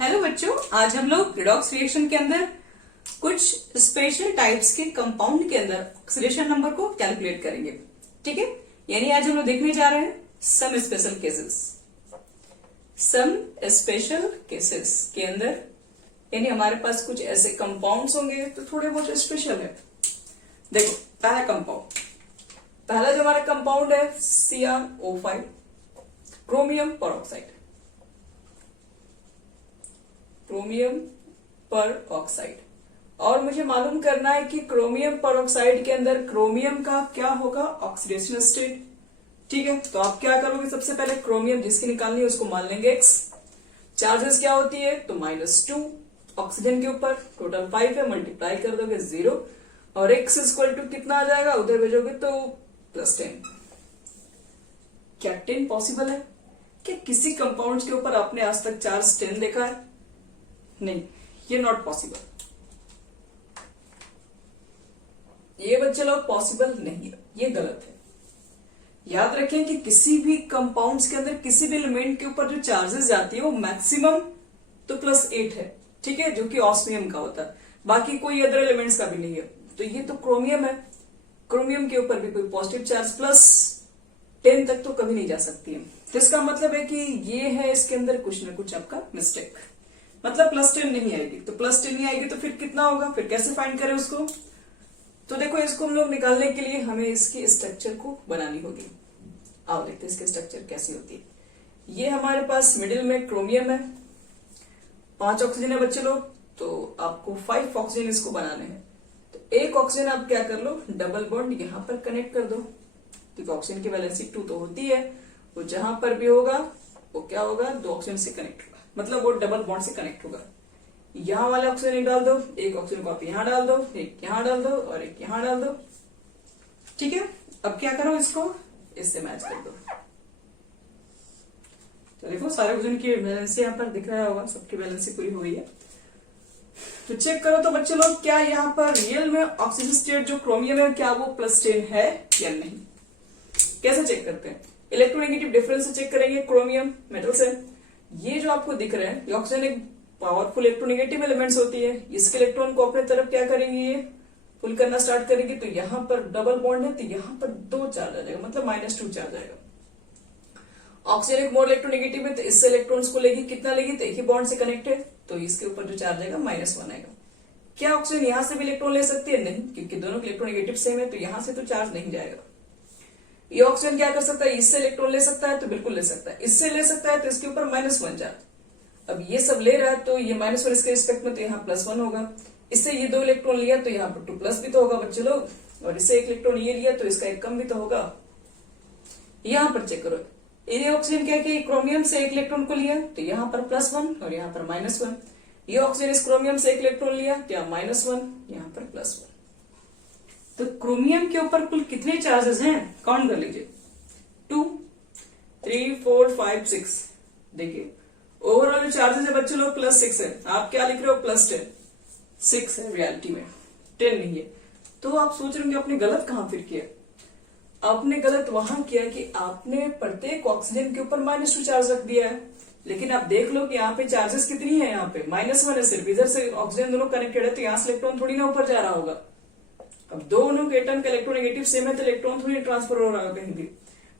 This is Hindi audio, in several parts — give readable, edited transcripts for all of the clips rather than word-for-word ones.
हेलो बच्चों, आज हम लोग रिडॉक्स रिएक्शन के अंदर कुछ स्पेशल टाइप्स के कंपाउंड के अंदर ऑक्सीडेशन नंबर को कैलकुलेट करेंगे। ठीक है, यानी आज हम लोग देखने जा रहे हैं सम स्पेशल केसेस के अंदर, यानी हमारे पास कुछ ऐसे कंपाउंड्स होंगे तो थोड़े बहुत स्पेशल है। देखो पहला जो हमारा कंपाउंड है CrO5 क्रोमियम पर ऑक्साइड। और मुझे मालूम करना है कि क्रोमियम पर ऑक्साइड के अंदर क्रोमियम का क्या होगा, ऑक्सीडेशन स्टेट। ठीक है, तो आप क्या करोगे, सबसे पहले क्रोमियम जिसकी निकालनी है उसको मान लेंगे x। चार्जेस क्या होती है, तो -2 ऑक्सीजन के ऊपर, टोटल 5 है, मल्टीप्लाई कर दोगे 0 और x इक्वल टू कितना आ जाएगा, उधर भेजोगे तो +10। क्या 10 पॉसिबल है? क्या किसी कंपाउंड के ऊपर आपने आज तक चार्ज 10 देखा है? नहीं, ये नॉट पॉसिबल। ये बच्चे लोग पॉसिबल नहीं है, ये गलत है। याद रखें कि किसी भी कंपाउंड्स के अंदर किसी भी एलिमेंट के ऊपर जो चार्जेस जाती है वो मैक्सिमम तो +8 है। ठीक है, जो कि ऑस्मियम का होता है, बाकी कोई अदर एलिमेंट्स का भी नहीं है। तो ये तो क्रोमियम है, क्रोमियम के ऊपर भी कोई पॉजिटिव चार्ज +10 तक तो कभी नहीं जा सकती है। तो इसका मतलब है कि ये है, इसके अंदर कुछ ना कुछ आपका मिस्टेक, मतलब +10 नहीं आएगी। तो +10 नहीं आएगी तो फिर कितना होगा, फिर कैसे फाइंड करें उसको? तो देखो, इसको हम लोग निकालने के लिए हमें इसकी स्ट्रक्चर को बनानी होगी। आओ देखते हैं इसकी स्ट्रक्चर कैसी होती है। ये हमारे पास मिडिल में क्रोमियम है, 5 ऑक्सीजन है बच्चे लोग, तो आपको 5 ऑक्सीजन इसको बनाने हैं। तो एक ऑक्सीजन आप क्या कर लो, डबल बॉन्ड यहां पर कनेक्ट कर दो, क्योंकि ऑक्सीजन की वैलेंसी 2 तो होती है। वो जहां पर भी होगा वो क्या होगा, 2 ऑक्सीजन से कनेक्ट होगा, मतलब वो डबल बॉन्ड से कनेक्ट होगा। यहां वाले ऑक्सीजन डाल दो, एक ऑक्सीजन को आप यहां डाल दो, एक यहां डाल दो और एक यहां डाल दो। ठीक है, अब क्या करो, इसको इससे मैच कर दो। तो देखो सारे ऑक्सीजन की बैलेंस यहां पर दिख रहा होगा, सबकी बैलेंस पूरी हो गई है। तो चेक करो तो बच्चे लोग, क्या यहाँ पर रियल में ऑक्सीजन स्टेट जो क्रोमियम है क्या वो +10 है या नहीं? कैसे चेक करते हैं? इलेक्ट्रोनेगेटिव डिफरेंस से चेक करेंगे क्रोमियम मेटल से। ये जो आपको दिख रहे हैं, ये ऑक्सीजन एक पावरफुल इलेक्ट्रोनेगेटिव एलिमेंट्स होती है। इसके इलेक्ट्रॉन को अपने तरफ क्या करेंगे, ये पुल करना स्टार्ट करेंगे। तो यहाँ पर डबल बॉन्ड है, तो यहाँ पर 2 चार्ज आ जाएगा, मतलब -2 चार्ज आएगा। ऑक्सीजन एक मोर इलेक्ट्रोनेगेटिव है, तो इससे इलेक्ट्रॉन्स को लेगी, कितना लेगी, तो एक ही बॉन्ड से कनेक्ट है, तो इसके ऊपर जो चार्ज आएगा -1 आएगा। क्या ऑक्सीजन यहां से भी इलेक्ट्रॉन ले सकती है? नहीं, क्योंकि दोनों के इलेक्ट्रोनेगेटिव सेम है, तो यहां से तो चार्ज नहीं जाएगा। ये ऑक्सीजन क्या कर सकता है, इससे इलेक्ट्रॉन ले सकता है, तो बिल्कुल ले सकता है। इससे ले सकता है तो इसके ऊपर -1 चार्ज। अब ये सब ले रहा है तो ये -1 इसके रिस्पेक्ट में, तो यहाँ +1 होगा। इससे ये 2 इलेक्ट्रॉन लिया तो यहाँ पर 2+ भी तो होगा बच्चे लोग, और इससे 1 इलेक्ट्रॉन ये लिया तो इसका 1 कम भी तो होगा। यहाँ पर चेक करो, ये ऑक्सीजन क्या किया, क्रोमियम से 1 इलेक्ट्रॉन को लिया तो यहाँ पर +1 और यहाँ पर -1। ये ऑक्सीजन इस क्रोमियम से 1 इलेक्ट्रॉन लिया, क्या -1, यहाँ पर +1। तो क्रोमियम के ऊपर कुल कितने चार्जेस हैं, काउंट कर लीजिए, 2, 3, 4, 5, 6। देखिए ओवरऑल जो चार्जेस है बच्चे लोग +6 है। आप क्या लिख रहे हो, +10, 6 है रियलिटी में, 10 नहीं है। तो आप सोच रहे होंगे आपने गलत कहां फिर किया? आपने गलत वहां किया कि आपने प्रत्येक ऑक्सीजन के ऊपर -2 चार्ज रख दिया है। लेकिन आप देख लो कि यहाँ पे चार्जेस कितनी है, यहाँ पे -1 है सिर्फ। इधर से ऑक्सीजन दोनों कनेक्टेड है, तो यहाँ से इलेक्ट्रॉन थोड़ी ना ऊपर जा रहा होगा। अब दोनों के एटम का इलेक्ट्रोनेगेटिव सेम है, तो इलेक्ट्रॉन थोड़ी ट्रांसफर हो रहा होगा कहीं भी।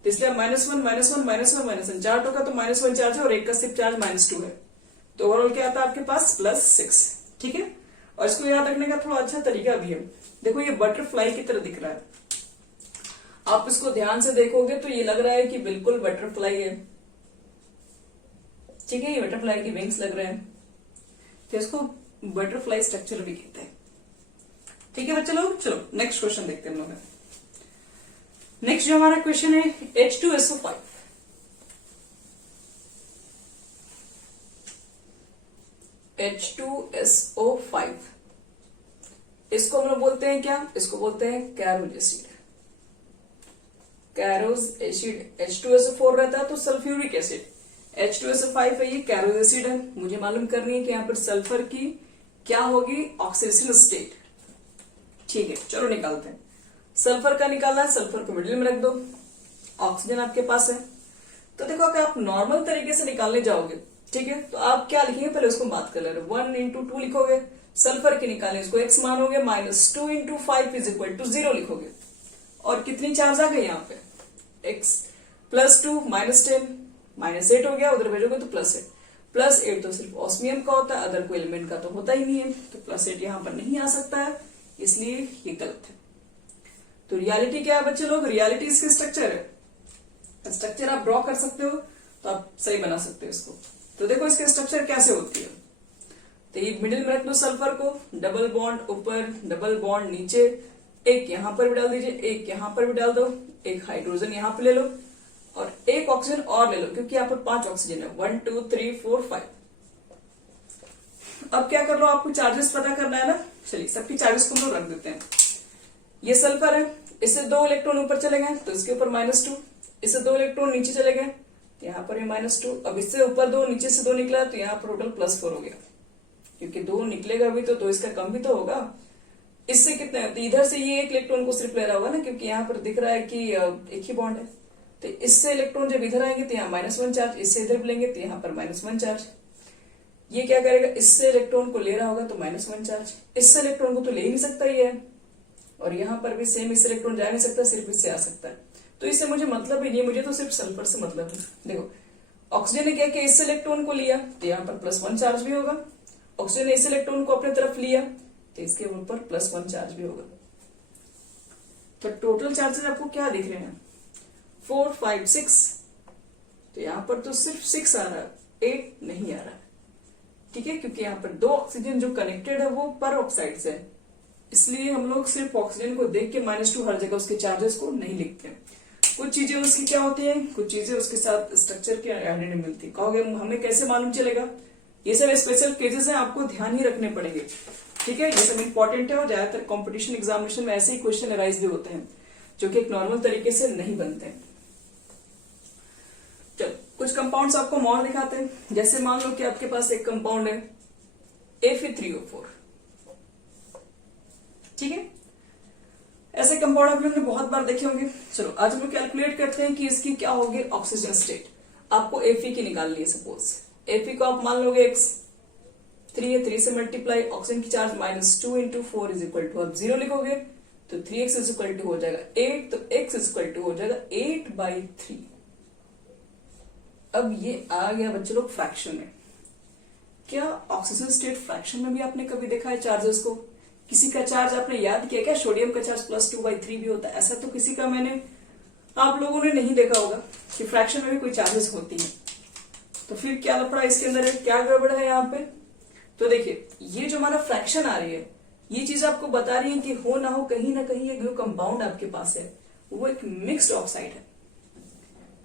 तो इसलिए -1, -1, -1 चार्ट होगा, तो -1 चार्ज है और एक का सिर्फ चार्ज -2 है। तो ओवरऑल क्या आता है आपके पास, +6। ठीक है, और इसको याद रखने का थोड़ा अच्छा तरीका भी है। देखो ये बटरफ्लाई की तरह दिख रहा है, आप इसको ध्यान से देखोगे तो ये लग रहा है कि बिल्कुल बटरफ्लाई है। ठीक है, ये बटरफ्लाई की विंग्स लग रहे हैं, तो इसको बटरफ्लाई स्ट्रक्चर भी कहते हैं। ठीक है बच्चे लोग, चलो नेक्स्ट क्वेश्चन देखते हैं हम लोग। नेक्स्ट जो हमारा क्वेश्चन है H2SO5। H2SO5 इसको हम लोग बोलते हैं क्या, इसको बोलते हैं कैरोज एसिड। कैरोज एसिड H2SO4 रहता है तो सल्फ्यूरिक एसिड, H2SO5 है, ये कैरोज एसिड है। मुझे मालूम करनी है कि यहाँ पर सल्फर की क्या होगी, ऑक्सीडेशन स्टेट। ठीक है, चलो निकालते हैं। सल्फर का निकालना है, सल्फर को मिडिल में रख दो, ऑक्सीजन आपके पास है। तो देखो अगर आप नॉर्मल तरीके से निकालने जाओगे ठीक है, तो आप क्या लिखेंगे पहले उसको बात कर ले रहे, 1 इंटू 2 लिखोगे, सल्फर के निकालें इसको x मानोगे, -2 इंटू 5 इज इक्वल टू 0 लिखोगे, और कितनी चार्ज आ गई यहाँ पे x +2 -10 -8 हो गया, उधर भेजोगे तो +8 +8 तो सिर्फ ऑस्मियम का होता है, अदर कोई एलिमेंट का तो होता ही नहीं है, तो +8 यहाँ पर नहीं आ सकता है, इसलिए ये गलत है। तो रियलिटी क्या है बच्चे लोग, रियलिटी इसकी स्ट्रक्चर है, स्ट्रक्चर आप ड्रॉ कर सकते हो तो आप सही बना सकते हो इसको। तो देखो इसके स्ट्रक्चर कैसे होती है, तो ये मिडिल में रख लो सल्फर को, डबल बॉन्ड ऊपर डबल बॉन्ड नीचे, एक यहां पर भी डाल दीजिए, एक यहां पर भी डाल दो, एक हाइड्रोजन यहां पे ले लो और एक ऑक्सीजन और ले लो, क्योंकि यहाँ पर 5 ऑक्सीजन है, 1 2 3 4 5। अब क्या कर लो, आपको चार्जेस पता करना है ना, चलिए सबकी चार्जेस को हम लोग रख देते हैं। ये सल्फर है, इससे 2 इलेक्ट्रॉन ऊपर चले गए तो इसके ऊपर -2, इससे 2 इलेक्ट्रॉन नीचे चले गए तो यहाँ पर -2, अब इससे ऊपर 2 नीचे से 2 निकला तो यहाँ पर टोटल +4 हो गया, क्योंकि 2 निकलेगा भी तो इसका कम भी तो होगा। इससे कितना है, तो इधर से ये एक इलेक्ट्रॉन को सिर्फ ले रहा होगा ना, क्योंकि यहाँ पर दिख रहा है कि एक ही बॉन्ड है, तो इससे इलेक्ट्रॉन जब इधर आएंगे तो यहाँ -1 चार्ज, इससे इधर लेंगे तो यहाँ पर -1 चार्ज। ये क्या करेगा, इससे इलेक्ट्रॉन को ले रहा होगा तो -1 चार्ज, इससे इलेक्ट्रॉन को तो ले ही नहीं सकता ये, और यहाँ पर भी सेम इससे इलेक्ट्रॉन जा नहीं सकता, सिर्फ इससे आ सकता है, तो इससे मुझे मतलब ही नहीं, मुझे तो सिर्फ सल्फर से मतलब है। देखो ऑक्सीजन ने क्या किया, इससे इलेक्ट्रॉन को लिया तो यहाँ पर +1 चार्ज भी होगा, ऑक्सीजन ने इस इलेक्ट्रॉन को अपने तरफ लिया तो इसके ऊपर +1 चार्ज भी होगा। तो टोटल चार्जेस आपको क्या दिख रहे हैं, 4 5 6, तो यहाँ पर तो सिर्फ 6 आ रहा है, 8 नहीं आ रहा है, ठीक है, क्योंकि यहाँ पर 2 ऑक्सीजन जो कनेक्टेड है वो पर ऑक्साइड से है, इसलिए हम लोग सिर्फ ऑक्सीजन को देख के -2 हर जगह उसके चार्जेस को नहीं लिखते। कुछ चीजें उसकी क्या होती हैं, कुछ चीजें उसके साथ स्ट्रक्चर की आइडेंटिटी मिलती, कहोगे हमें कैसे मालूम चलेगा, ये सब स्पेशल केसेस हैं, आपको ध्यान ही रखने पड़ेंगे, ठीक है, ये सब इंपॉर्टेंट है, और ज्यादातर कॉम्पिटिशन एग्जामिनेशन में ऐसे ही क्वेश्चन अराइज भी होते हैं जो कि एक नॉर्मल तरीके से नहीं बनते हैं। चलो कुछ कंपाउंड्स आपको और दिखाते हैं, जैसे मान लो कि आपके पास एक कंपाउंड है Fe3O4, ठीक है, ऐसे कंपाउंड आप लोगों ने बहुत बार देखे होंगे। चलो आज हम लोग कैलकुलेट करते हैं कि इसकी क्या होगी ऑक्सीजन स्टेट। आपको Fe की निकालनी है, सपोज Fe को आप मान लोगे x, 3 है, 3 से मल्टीप्लाई, ऑक्सीजन की charge -2 into 4 is equal to, अब 0 लिखोगे तो 3x इज इक्वल टू हो जाएगा 8, तो x इज इक्वल टू हो जाएगा 8/3। अब ये आ गया बच्चे लोग फ्रैक्शन में। क्या ऑक्सीजन स्टेट फ्रैक्शन में भी आपने कभी देखा है चार्जेस को? किसी का चार्ज आपने याद किया क्या? सोडियम का चार्ज +2/3 भी होता है, ऐसा तो किसी का मैंने आप लोगों ने नहीं देखा होगा कि फ्रैक्शन में भी कोई चार्जेस होती है। तो फिर क्या लफड़ा इसके अंदर है, क्या गड़बड़ है यहाँ पे? तो देखिए ये जो हमारा फ्रैक्शन आ रही है, ये चीज आपको बता रही है कि हो ना हो कहीं ना कहीं एक जो कंपाउंड आपके पास है वो एक मिक्स्ड ऑक्साइड है।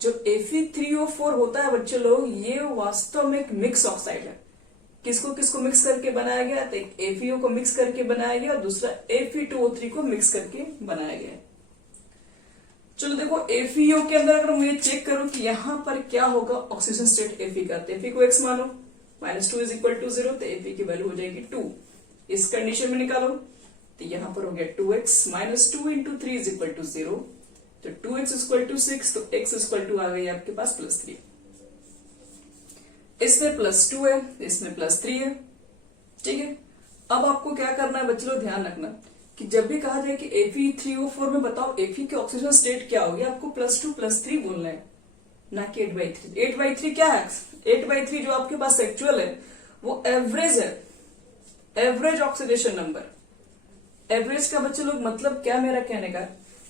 जो Fe3O4 होता है बच्चे लोग, ये वास्तव में एक मिक्स ऑक्साइड है। किसको किसको मिक्स करके बनाया गया? तो एक FeO को मिक्स करके बनाया गया और दूसरा Fe2O3 को मिक्स करके बनाया गया। चलो देखो FeO के अंदर अगर मुझे चेक करूं कि यहां पर क्या होगा ऑक्सीजन स्टेट Fe का, तो Fe को x मानो, -2 इज इक्वल टू 0, तो Fe की वैल्यू हो जाएगी 2। इस कंडीशन में निकालो तो यहां पर हो गया 2x, -2 into 3 is equal to 0, तो 2x इज इक्वल टू 6, तो x इज इक्वल टू आ गई आपके पास +3। इसमें +2 है, इसमें +3 है, ठीक है। अब आपको क्या करना है बच्चों, ध्यान रखना कि जब भी कहा जाए कि Fe3O4 में बताओ Fe की ऑक्सीजन स्टेट क्या होगी, आपको +2 +3 बोलना है, ना कि 8/3। 8/3 क्या है? 8/3 जो आपके पास एक्चुअल है वो एवरेज है, एवरेज ऑक्सीडेशन नंबर। एवरेज का बच्चे लोग मतलब क्या मेरा कहने का,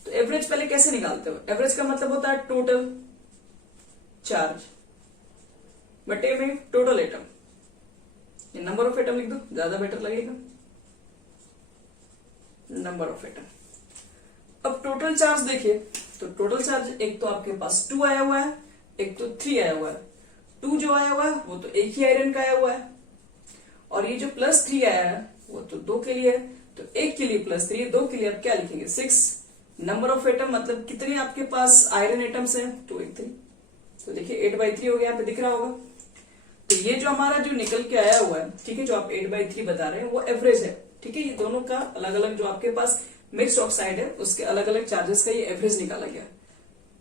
तो एवरेज पहले कैसे निकालते हो? एवरेज का मतलब होता है टोटल चार्ज बटे में टोटल एटम। ये नंबर ऑफ एटम लिख दो, ज्यादा बेटर लगेगा, नंबर ऑफ एटम। अब टोटल चार्ज देखिए, तो टोटल चार्ज एक तो आपके पास 2 आया हुआ है, एक तो 3 आया हुआ है। 2 जो आया हुआ है वो तो एक ही आयरन का आया हुआ है, और ये जो +3 आया है वो तो 2 के लिए है, तो एक के लिए +3, 2 के लिए आप क्या लिखेंगे 6। नंबर ऑफ एटम मतलब कितने आपके पास आयरन एटम्स हैं, 2 1 3, तो देखिए 8/3 हो गया, यहाँ पे दिख रहा होगा। तो ये जो हमारा जो निकल के आया हुआ है, ठीक है, जो आप 8/3 बता रहे हैं वो एवरेज है, ठीक है। ये दोनों का अलग अलग जो आपके पास मिक्स्ड ऑक्साइड है उसके अलग अलग चार्जेस का ये एवरेज निकाला गया।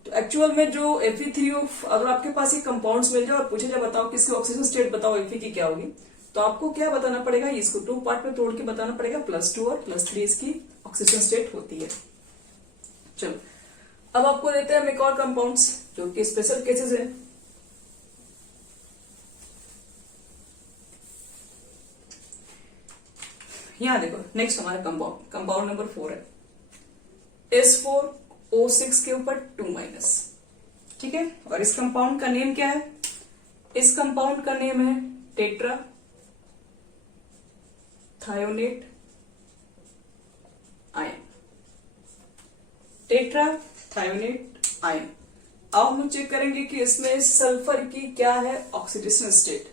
तो एक्चुअल में जो Fe3O, अगर आपके पास ये कंपाउंड्स मिल जाए और पूछे जाए बताओ किसकी ऑक्सीजन स्टेट बताओ Fe की क्या होगी, तो आपको क्या बताना पड़ेगा, इसको 2 पार्ट में तोड़ के बताना पड़ेगा, +2 और +3 इसकी ऑक्सीजन स्टेट होती है। चलो अब आपको देते हैं हम एक और कंपाउंड्स जो कि स्पेशल केसेस है। यहां देखो नेक्स्ट हमारा कंपाउंड नंबर 4 है, S4O6 के ऊपर 2-, ठीक है। और इस कंपाउंड का नेम क्या है, इस कंपाउंड का नेम है टेट्रा थायोनेट आयन, टेट्रा थायोनेट आयन। अब हम चेक करेंगे कि इसमें सल्फर की क्या है ऑक्सीडेशन स्टेट।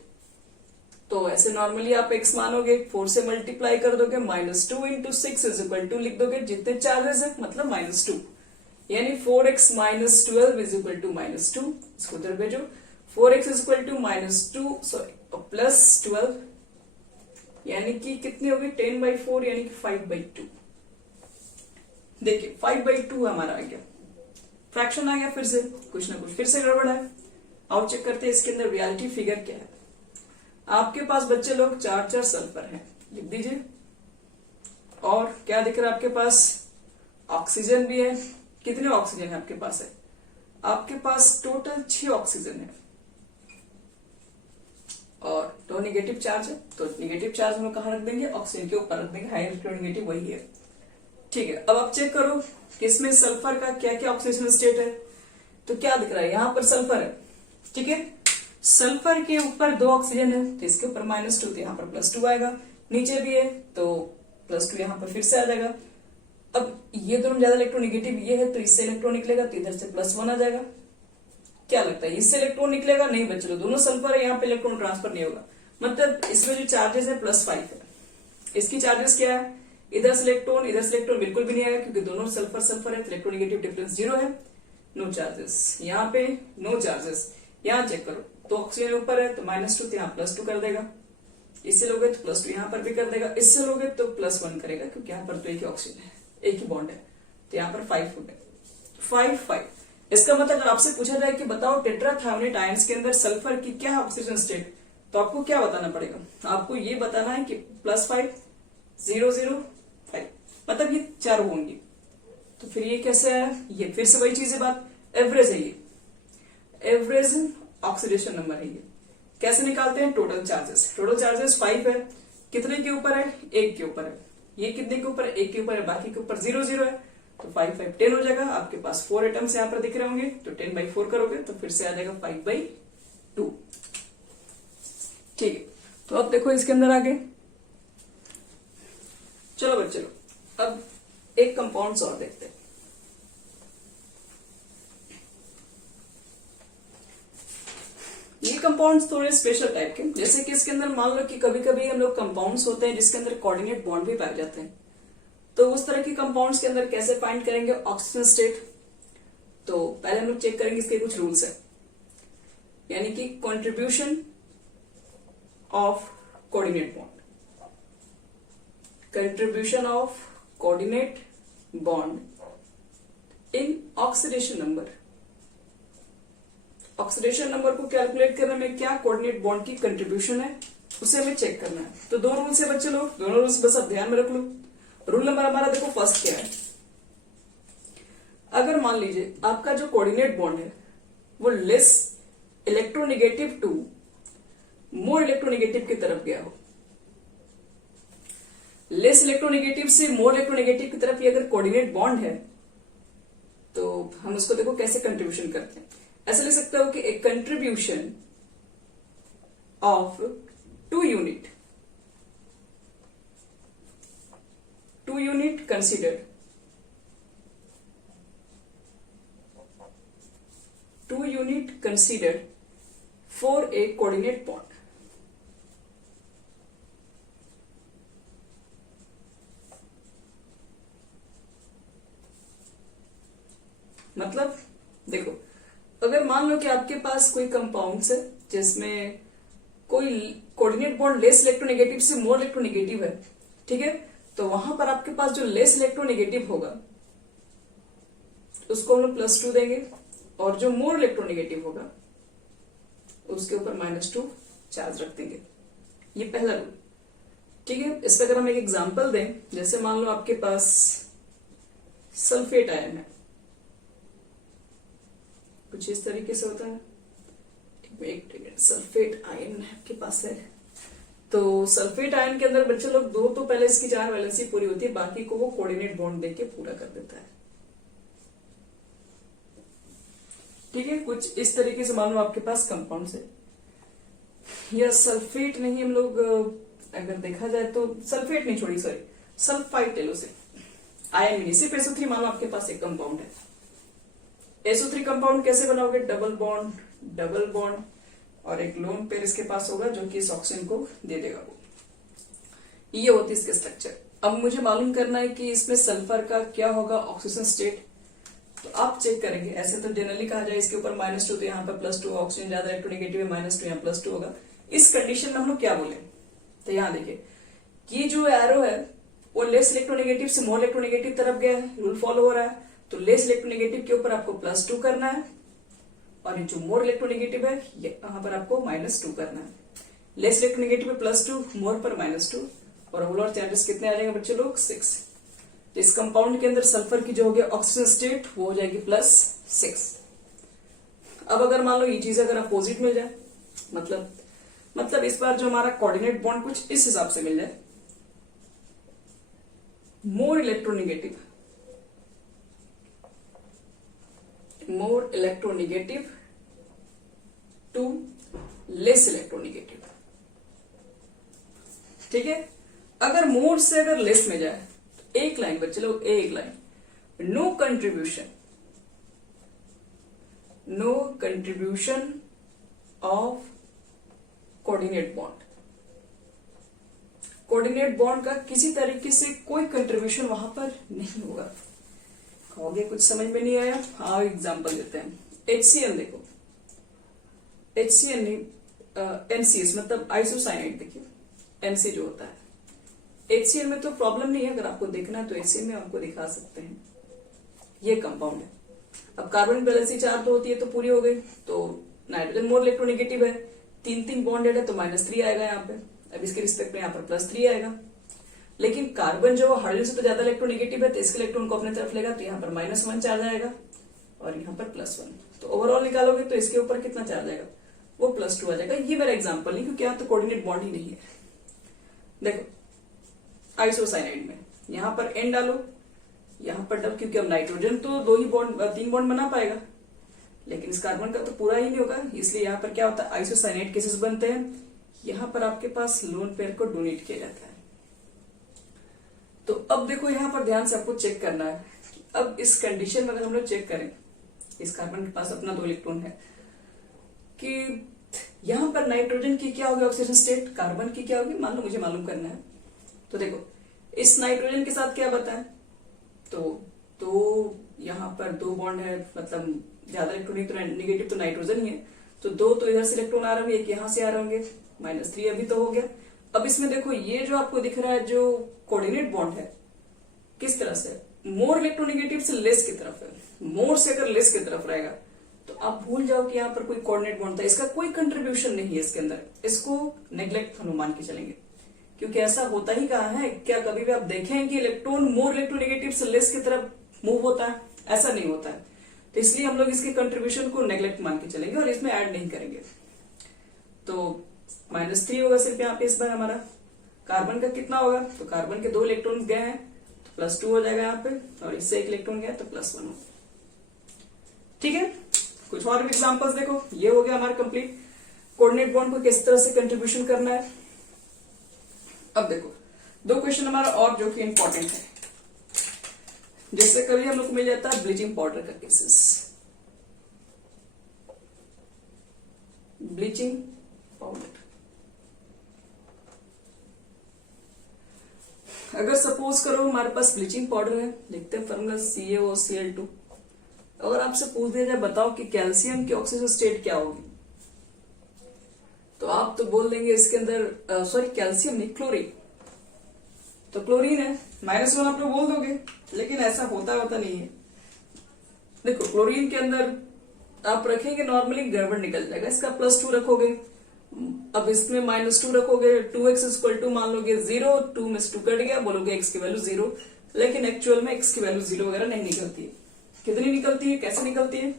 तो ऐसे नॉर्मली आप x मानोगे, 4 से मल्टीप्लाई कर दोगे, -2 × 6 = लिख दोगे, जितने चार्जेस है मतलब -2, यानी 4x - 12 = -2। इसको उधर भेजो, 4x -2 +12 यानी कि कितनी होगी 10/4 यानी कि 5/2। देखिए 5/2 हमारा आ गया, फ्रैक्शन आ गया, फिर से कुछ ना कुछ फिर से गड़बड़ है। आओ चेक करते हैं इसके अंदर रियलिटी फिगर क्या है। आपके पास बच्चे लोग 4 सल्फर है, लिख दीजिए। और क्या दिख रहा है आपके पास, ऑक्सीजन भी है। कितने ऑक्सीजन है आपके पास है, आपके पास टोटल 6 ऑक्सीजन है और 2 नेगेटिव चार्ज है। तो नेगेटिव चार्ज हम कहां रख देंगे, ऑक्सीजन के ऊपर रख देंगे, हाई इलेक्ट्रोनेगेटिव वही है, ठीक है। अब आप चेक करो कि इसमें सल्फर का क्या क्या ऑक्सीडेशन स्टेट है। तो क्या दिख रहा है, यहां पर सल्फर है, ठीक है। सल्फर के ऊपर 2 ऑक्सीजन है तो इसके ऊपर -2, तो यहाँ पर +2 आएगा। नीचे भी है तो +2 यहाँ पर फिर से आ जाएगा। अब ये दोनों ज्यादा इलेक्ट्रोनेगेटिव ये है तो इससे इलेक्ट्रॉन निकलेगा तो इधर से +1 आ जाएगा। क्या लगता है इससे इलेक्ट्रॉन निकलेगा, नहीं बच्चों, दोनों सल्फर है, यहाँ पे इलेक्ट्रॉन ट्रांसफर नहीं होगा। मतलब इसमें जो चार्जेस है +5 है, इसकी चार्जेस क्या है, इधर से इलेक्ट्रॉन बिल्कुल भी नहीं आएगा क्योंकि दोनों सल्फर है तो इलेक्ट्रोनेगेटिव डिफरेंस 0 है, नो चार्जेस। यहाँ पे नो चार्जेस, यहाँ चेक करो तो ऑक्सीजन ऊपर है तो -2 तो यहाँ +2 कर देगा, इससे लोगे तो +2 यहाँ पर भी कर देगा, इससे लोगे तो +1 करेगा क्योंकि यहाँ पर तो एक ही ऑक्सीजन है, एक ही बॉन्ड है, तो यहाँ पर 5 हो गए, 5। इसका मतलब अगर आपसे पूछा जाए कि बताओ टेट्राथायोनेट आयंस के अंदर सल्फर की क्या ऑक्सीजन स्टेट, तो आपको क्या बताना पड़ेगा, आपको ये बताना है कि +5 0 0 5, मतलब ये 4 होंगी। तो फिर ये कैसे है, ये फिर से वही चीज है, बात एवरेज है, ये एवरेज ऑक्सीडेशन नंबर है। ये कैसे निकालते हैं, टोटल चार्जेस 5 है, कितने के ऊपर है, 1 के ऊपर है, ये कितने के ऊपर है, 1 के ऊपर है, बाकी के ऊपर 0 0 है, तो 5 5 10 हो जाएगा। आपके पास 4 एटम्स यहाँ पर दिख रहे होंगे तो 10/4 करोगे तो फिर से आ जाएगा 5/2, ठीक है। तो अब देखो इसके अंदर आगे, चलो बच्चे लोग अब एक कंपाउंड्स और देखते हैं। ये कंपाउंड्स थोड़े स्पेशल टाइप के, जैसे कि इसके अंदर मान लो कि कभी कभी हम लोग कंपाउंड्स होते हैं जिसके अंदर कोऑर्डिनेट बॉन्ड भी पाए जाते हैं, तो उस तरह के कंपाउंड्स के अंदर कैसे फाइंड करेंगे ऑक्सीजन स्टेट। तो पहले हम लोग चेक करेंगे इसके कुछ रूल्स है, यानी कि contribution of coordinate bond, contribution of coordinate bond in oxidation number. Oxidation number को कैलकुलेट करने में क्या कोऑर्डिनेट बॉन्ड की कंट्रीब्यूशन है उसे हमें चेक करना है। तो 2 रूल्स है बच्चे लोग, दोनों रूल्स बस आप ध्यान में रख लो। रूल नंबर हमारा देखो फर्स्ट क्या है, अगर मान लीजिए आपका जो कोऑर्डिनेट बॉन्ड है वो less electronegative to more electronegative की तरफ गया हो, लेस इलेक्ट्रोनेगेटिव से मोर इलेक्ट्रोनेगेटिव की तरफ ये अगर कोऑर्डिनेट बॉन्ड है तो हम उसको देखो कैसे कंट्रीब्यूशन करते हैं। ऐसे लिख सकते हो कि एक contribution of 2 unit considered 2 unit considered for a coordinate bond। मतलब देखो अगर मान लो कि आपके पास कोई कंपाउंड्स है जिसमें कोई कोऑर्डिनेट बॉन्ड लेस इलेक्ट्रोनेगेटिव से मोर इलेक्ट्रोनेगेटिव है, ठीक है, तो वहां पर आपके पास जो लेस इलेक्ट्रोनेगेटिव होगा उसको हम लोग +2 देंगे और जो मोर इलेक्ट्रोनेगेटिव होगा उसके ऊपर -2 चार्ज रख देंगे। ये पहला रूल, ठीक है। इस पर अगर हम एक एग्जांपल दें, जैसे मान लो आपके पास सल्फेट आयन है, कुछ इस तरीके से होता है। एक सल्फेट आयन आपके पास है, तो सल्फेट आयन के अंदर बच्चे लोग दो तो पहले इसकी 4 वैलेंसी पूरी होती है, बाकी को वो कोऑर्डिनेट बॉन्ड देके पूरा कर देता है, ठीक है। कुछ इस तरीके से मान लो आपके पास कंपाउंड है, या सल्फेट नहीं, हम लोग अगर देखा जाए तो सल्फेट नहीं, छोड़ी सॉरी, सल्फाइड टेलो से आयन नहीं, सिर्फ SO3 मान लो आपके पास एक कंपाउंड है। SO3 कंपाउंड कैसे बनाओगे? डबल बॉन्ड और एक लोन पेयर इसके पास होगा जो कि इस ऑक्सीजन को दे देगा। वो ये होती है इसके स्ट्रक्चर। अब मुझे मालूम करना है कि इसमें सल्फर का क्या होगा ऑक्सीजन स्टेट, तो आप चेक करेंगे। ऐसे तो जनरली कहा जाए इसके ऊपर -2 तो यहाँ पर +2, ऑक्सीजन ज्यादा इलेक्ट्रोनेगेटिव है -2, यहाँ +2 होगा। इस कंडीशन में हम लोग क्या बोले, तो यहाँ देखिए ये जो एरो है वो लेस इलेक्ट्रोनेगेटिव से मोर इलेक्ट्रोनेगेटिव तरफ गया है, रूल फॉलो हो रहा है। तो लेस इलेक्ट्रोनेगेटिव के ऊपर आपको +2 करना है, और ये जो मोर इलेक्ट्रोनेगेटिव है यहाँ पर आपको -2 करना है। लेस इलेक्ट्रोनेगेटिव पे +2, मोर पर -2, और ओवरऑल चार्जेस कितने आ जाएंगे बच्चे लोग? 6। तो इस कंपाउंड के अंदर सल्फर की जो हो गया ऑक्सीजन स्टेट वो हो जाएगी +6। अब अगर मान लो ये चीज अगर अपोजिट मिल जाए, मतलब इस बार जो हमारा कोऑर्डिनेट बॉन्ड कुछ इस हिसाब से मिल जाए, more electronegative to less electronegative, ठीक है। अगर मोर से अगर लेस में जाए तो एक लाइन बच्चे लोग, एक line, no contribution of coordinate bond का किसी तरीके से कोई कंट्रीब्यूशन वहां पर नहीं होगा। कहोगे कुछ समझ में नहीं आया? हाँ, एग्जांपल देते हैं। HCl देखो, HCl नहीं, NCS मतलब आइसोसाइनाइड, देखिए MC जो होता है। HCl में तो प्रॉब्लम नहीं है, अगर आपको देखना है तो HCl में आपको दिखा सकते हैं। ये कंपाउंड है। अब कार्बन बैलेंसी 4 तो होती है तो पूरी हो गई, तो नाइट्रोजन मोर इलेक्ट्रोनेगेटिव है, 3 बॉन्डेड है तो -3 आएगा यहाँ पे। अब इसके रिस्पेक्ट में यहाँ पर +3 आएगा। लेकिन कार्बन जो हाइड्रोजन से तो ज्यादा इलेक्ट्रोनेगेटिव है, तो इसके इलेक्ट्रॉन को अपने तरफ लेगा, तो यहाँ पर -1 चार्ज आएगा और यहाँ पर +1। तो ओवरऑल निकालोगे तो इसके ऊपर कितना चार्ज आएगा? वो +2 आ जाएगा। ये मेरा एग्जाम्पल नहीं, क्योंकि यहाँ तो कोऑर्डिनेट बॉन्ड ही नहीं है। देखो आइसोसाइनाइड में यहाँ पर N डालो, यहाँ पर डब, क्योंकि अब नाइट्रोजन तो 3 बॉन्ड बना पाएगा, लेकिन इस कार्बन का तो पूरा ही नहीं होगा, इसलिए यहाँ पर क्या होता है, आइसोसाइनाइड केसेस बनते हैं। यहाँ पर आपके पास लोन पेयर को डोनेट किया जाता है। तो अब देखो यहाँ पर ध्यान से आपको चेक करना है। अब इस कंडीशन में अगर हम लोग चेक करें, इस कार्बन के पास अपना 2 इलेक्ट्रॉन है, कि यहाँ पर नाइट्रोजन की क्या होगी ऑक्सीजन स्टेट, कार्बन की क्या होगी, मान लो मुझे मालूम करना है। तो देखो इस नाइट्रोजन के साथ क्या बताएं, तो यहाँ पर 2 बॉन्ड है, मतलब ज्यादा इलेक्ट्रोनेगेटिव तो नाइट्रोजन ही है, तो 2 तो इधर से इलेक्ट्रॉन आ रहे होंगे, एक यहाँ से आ रहे होंगे, -3 अभी तो हो गया। अब इसमें देखो ये जो आपको दिख रहा है जो कोऑर्डिनेट बॉन्ड है, किस तरह से, मोर इलेक्ट्रोनेगेटिव से लेस की तरफ है। मोर से अगर लेस की तरफ रहेगा तो आप भूल जाओ कि यहाँ पर कोई कोऑर्डिनेट बॉन्ड था, इसका कोई कंट्रीब्यूशन नहीं है इसके अंदर, इसको नेग्लेक्ट हम मान के चलेंगे, क्योंकि ऐसा होता ही कहाँ है, क्या कभी भी आप देखें कि इलेक्ट्रॉन मोर इलेक्ट्रोनेगेटिव से लेस की तरफ मूव होता है? ऐसा नहीं होता है। तो इसलिए हम लोग इसके कंट्रीब्यूशन को नेग्लेक्ट मान के चलेंगे और इसमें ऐड नहीं करेंगे। तो -3 होगा सिर्फ यहाँ पे इस बार हमारा। कार्बन का कितना होगा, तो कार्बन के 2 इलेक्ट्रॉन्स गए हैं तो +2 हो जाएगा यहाँ पे, और इससे 1 इलेक्ट्रॉन गया तो +1 हो। ठीक है, कुछ और भी एग्जांपल्स देखो। ये हो गया हमारा कंप्लीट कोऑर्डिनेट बॉन्ड को किस तरह से कंट्रीब्यूशन करना है। अब देखो 2 क्वेश्चन हमारा और जो कि इंपॉर्टेंट है, जैसे कभी हम लोग को मिल जाता है ब्लीचिंग पाउडर का केसेस। ब्लीचिंग पाउडर, अगर सपोज करो हमारे पास ब्लीचिंग पाउडर है, लिखते हैं फॉर्मूला CaOCl2। अगर आपसे पूछ दिया जाए बताओ कि कैल्शियम की ऑक्सीजन स्टेट क्या होगी, तो आप तो बोल देंगे इसके अंदर सॉरी कैल्शियम नहीं, क्लोरीन। तो क्लोरीन है, -1 आप लोग बोल दोगे, लेकिन ऐसा होता नहीं है। देखो क्लोरीन के अंदर आप रखेंगे नॉर्मली गड़बड़ निकल जाएगा। इसका +2 रखोगे, अब इसमें -2 रखोगे, 2x इक्वल टू मान लोगे 0, 2 में से 2 कट गया, बोलोगे x की वैल्यू 0, लेकिन एक्चुअल में x की वैल्यू 0 वगैरह नहीं निकलती है। कितनी निकलती है, कैसे निकलती है,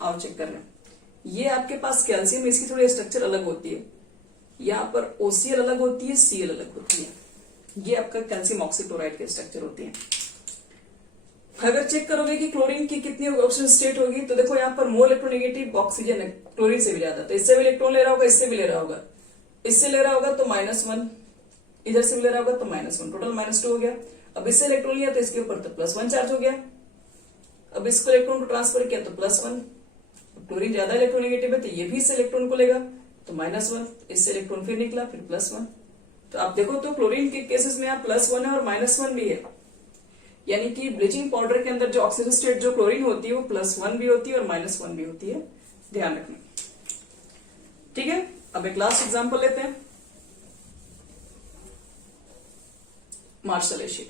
आओ चेक कर रहे हैं। ये आपके पास कैल्शियम, इसकी थोड़ी स्ट्रक्चर अलग होती है। यहाँ पर OCl अलग होती है, Cl अलग होती है। ये आपका कैल्शियम ऑक्सीक्लोराइड के स्ट्रक्चर होती है। अगर चेक करोगे कि क्लोरीन की कितनी ऑक्सीजन स्टेट होगी, तो देखो यहाँ पर मोल इलेक्ट्रोनेगेटिव ऑक्सीजन है क्लोरीन से भी ज्यादा, तो इससे भी इलेक्ट्रॉन ले रहा होगा, इससे भी ले रहा होगा, इससे ले रहा होगा तो -1, इधर से भी ले रहा होगा तो -1, टोटल -2 हो गया। अब इससे इलेक्ट्रॉन लिया तो इसके ऊपर तो +1 चार्ज हो गया। अब इसको इलेक्ट्रॉन को ट्रांसफर किया तो +1, क्लोरीन ज्यादा इलेक्ट्रोनेगेटिव है तो ये भी इससे इलेक्ट्रॉन को लेगा तो -1, इससे इलेक्ट्रॉन फिर निकला, फिर +1। तो आप देखो तो क्लोरीन के केसेस में यहाँ +1 है और -1 भी है, यानी कि ब्लीचिंग पाउडर के अंदर जो ऑक्सीजन स्टेट जो क्लोरीन होती है वो +1 भी होती है और -1 भी होती है, ध्यान रखना। ठीक है, अब एक लास्ट एग्जांपल लेते हैं, मार्शल एसिड।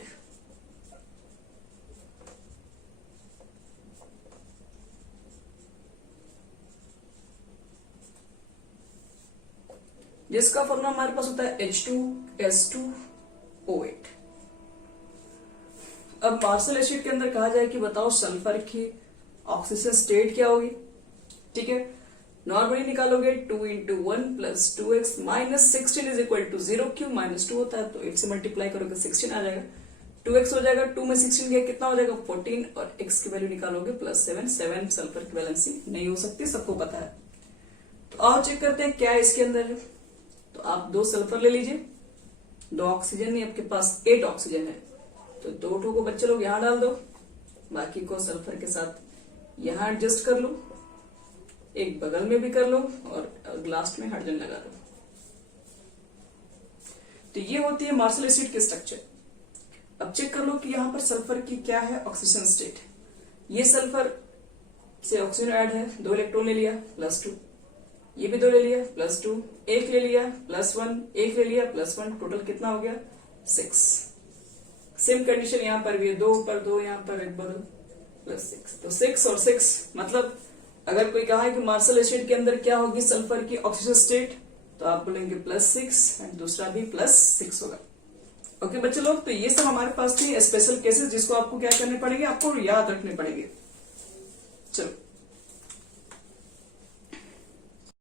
जिसका फॉर्मूला हमारे पास होता है H2S2O8। अब मार्शल एसिड के अंदर कहा जाए कि बताओ सल्फर की ऑक्सीजन स्टेट क्या होगी। ठीक है, नॉर्मली निकालोगे 2 × 1 + 2x -16 इज इक्वल टू 0, क्यों -2 होता है तो 8 से मल्टीप्लाई करोगे 16 आ जाएगा, 2x हो जाएगा, 2 में 16 गया कितना हो जाएगा 14, और x की वैल्यू निकालोगे +7, 7 सल्फर की वैलेंसी नहीं हो सकती, सबको पता है। तो आओ चेक करते हैं क्या है इसके अंदर है। तो आप 2 सल्फर ले लीजिए, 2 ऑक्सीजन नहीं, आपके पास 8 ऑक्सीजन है, तो 2 ठो को बच्चे लोग यहां डाल दो, बाकी को सल्फर के साथ यहां एडजस्ट कर लो, एक बगल में भी कर लो और लास्ट में हाइड्रोजन लगा दो। तो ये होती है मार्शल एसिड की स्ट्रक्चर। अब चेक कर लो कि यहां पर सल्फर की क्या है ऑक्सीजन स्टेट। ये सल्फर से ऑक्सीजन ऐड है, 2 इलेक्ट्रॉन ले लिया +2, ये भी 2 ले लिया +2, 1 ले लिया +1, 1 ले लिया +1, टोटल कितना हो गया 6। सेम कंडीशन यहां पर भी है, 2 पर 2, यहां पर एक बदल +6, तो 6 और 6 मतलब अगर कोई कहा है कि मार्शल एसिड के अंदर क्या होगी सल्फर की ऑक्सीजन स्टेट, तो आप बोलेंगे +6 एंड दूसरा भी +6 होगा। ओके बच्चे लोग, तो ये सब हमारे पास थी स्पेशल केसेस जिसको आपको क्या करने पड़ेंगे, आपको याद रखने पड़ेंगे।